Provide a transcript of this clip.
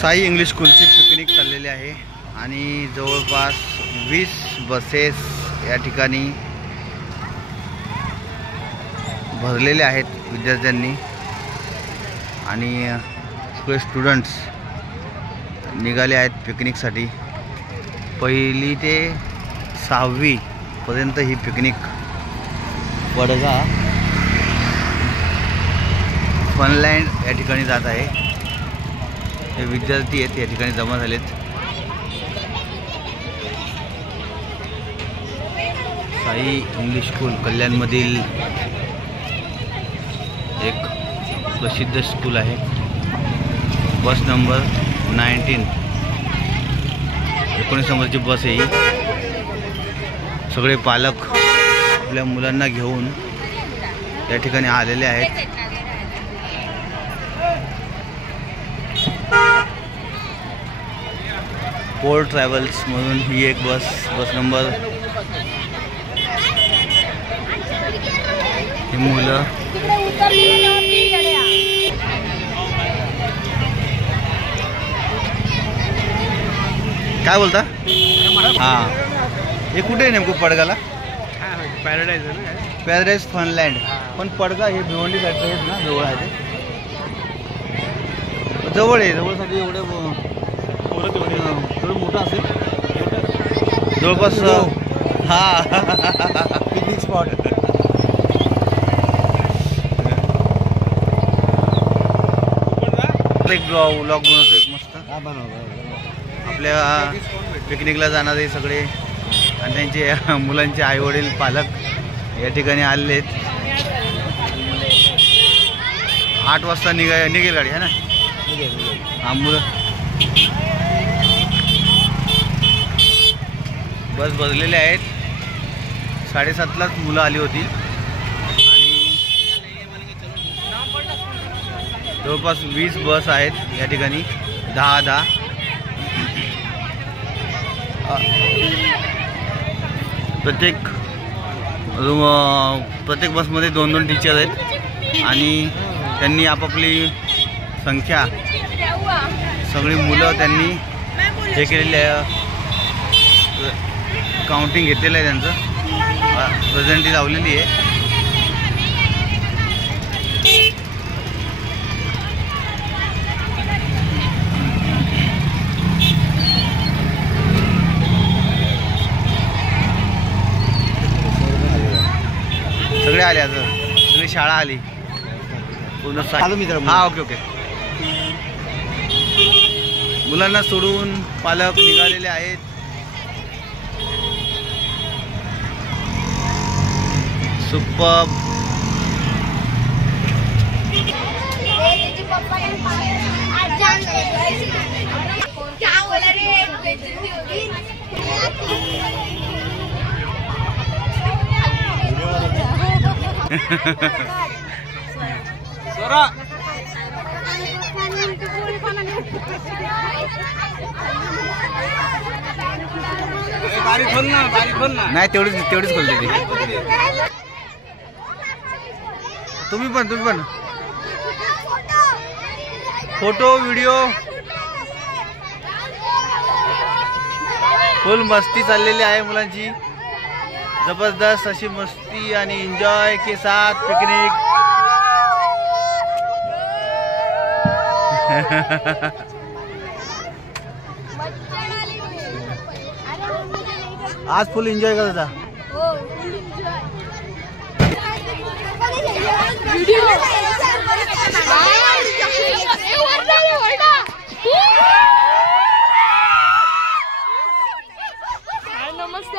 Sai English स्कूलची picnic चाललेली आहे आणि जवळपास 20 बसेस या ठिकाणी भरलेले आहेत विद्यार्थ्यांनी आणि सगळे स्टुडंट्स निघाले आहेत पिकनिकसाठी। 1ली ते 6वी पर्यंत ही पिकनिक वडगा फनलँड या ठिकाणी जात आहे। हे विद्यार्थी आहेत या ठिकाणी जमा झालेत। साई इंग्लिश स्कूल कल्याणमधील एक प्रसिद्ध स्कूल आहे। बस नंबर 19 नंबरची बस आहे। सगळे पालक आपल्या मुलांना घेऊन या ठिकाणी आलेले आहेत। पोर्ट ट्रॅव्हल्स म्हणून ही एक बस नंबर। ही मुलं काय बोलता? हां, हे कुठे आहे नेमकं? पडगाला पॅराडाईज फनलँड। पण पडगा हे भिवंडी साईडचं आहेत ना, जवळ आहे ते, जवळ आहे। जवळसाठी एवढं मोठं असेल जवळपास। हां, पिकनिक स्पॉट। एक व्लॉग बनवतो एक मस्त। आपल्या पिकनिकला जाणारे सगळे आणि त्यांचे मुलांचे आईवडील पालक या ठिकाणी आलेले आहेत। 8 वाजता निघेल गाडी है ना? हां, मुलं बस भरलेले आहेत। 7:30लाच मुलं आली होती आणि जवळपास 20 बस आहेत या ठिकाणी, 10 प्रत्येक बसमध्ये 2-2 टीचर आहेत आणि त्यांनी आपापली संख्या सगळी मुलं त्यांनी हे केलेली आहे, काउंटिंग घेतलेलं आहे, त्यांचं प्रेझेंटी लावलेली आहे। सगळे आले, आता सगळी शाळा आली पूर्ण। हां, ओके। मुलांना सोडून पालक निघालेले आहेत। सुपर्ब। नाही, तेवढीच खोलते ती। तुम्ही पण फोटो व्हिडिओ फुल मस्ती चाललेली आहे मुलांची, जबरदस्त अशी मस्ती आणि एन्जॉय के साथ पिकनिक। आज फुल एन्जॉय करत होता। नमस्ते।